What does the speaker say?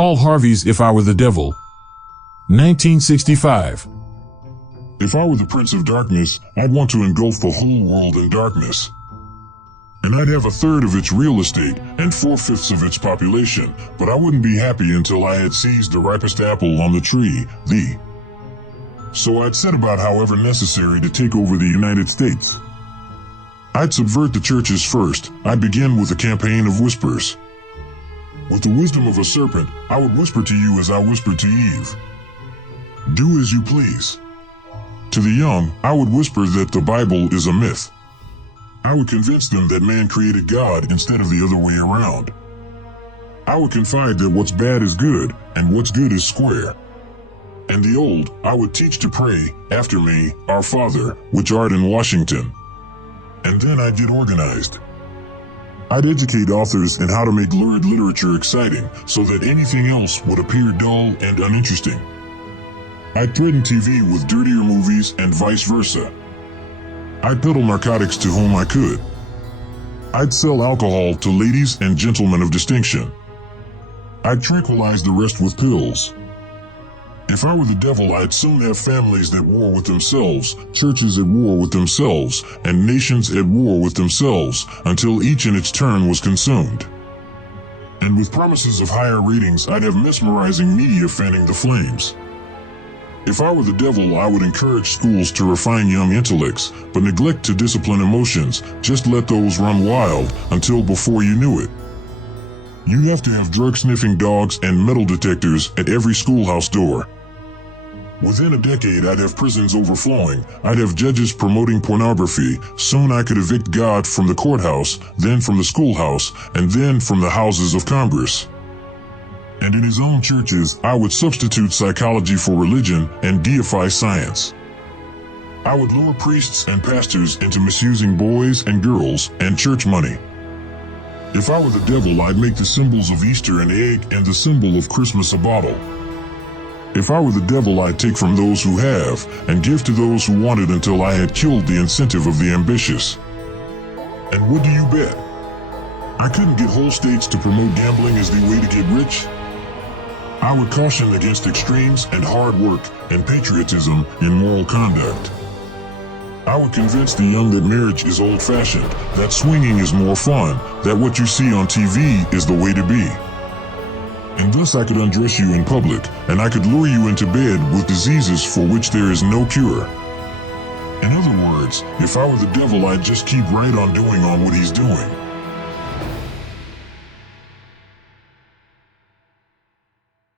Paul Harvey's If I Were the Devil, 1965. If I were the Prince of Darkness, I'd want to engulf the whole world in darkness. And I'd have a third of its real estate and 4/5 of its population, but I wouldn't be happy until I had seized the ripest apple on the tree, So I'd set about however necessary to take over the United States. I'd subvert the churches first. I'd begin with a campaign of whispers. With the wisdom of a serpent, I would whisper to you as I whispered to Eve. Do as you please. To the young, I would whisper that the Bible is a myth. I would convince them that man created God instead of the other way around. I would confide that what's bad is good, and what's good is square. And the old, I would teach to pray, after me, Our Father, which art in Washington. And then I'd get organized. I'd educate authors in how to make lurid literature exciting, so that anything else would appear dull and uninteresting. I'd threaten TV with dirtier movies and vice versa. I'd peddle narcotics to whom I could. I'd sell alcohol to ladies and gentlemen of distinction. I'd tranquilize the rest with pills. If I were the devil, I'd soon have families at war with themselves, churches at war with themselves, and nations at war with themselves, until each in its turn was consumed. And with promises of higher ratings, I'd have mesmerizing media fanning the flames. If I were the devil, I would encourage schools to refine young intellects, but neglect to discipline emotions. Just let those run wild until before you knew it. You have to have drug-sniffing dogs and metal detectors at every schoolhouse door. Within a decade, I'd have prisons overflowing. I'd have judges promoting pornography. Soon I could evict God from the courthouse, then from the schoolhouse, and then from the houses of Congress. And in his own churches, I would substitute psychology for religion and deify science. I would lure priests and pastors into misusing boys and girls and church money. If I were the devil, I'd make the symbols of Easter an egg and the symbol of Christmas a bottle. If I were the devil, I'd take from those who have and give to those who want it until I had killed the incentive of the ambitious. And what do you bet? I couldn't get whole states to promote gambling as the way to get rich. I would caution against extremes and hard work and patriotism in moral conduct. I would convince the young that marriage is old-fashioned, that swinging is more fun, that what you see on TV is the way to be. And thus I could undress you in public, and I could lure you into bed with diseases for which there is no cure. In other words, if I were the devil, I'd just keep right on doing what he's doing.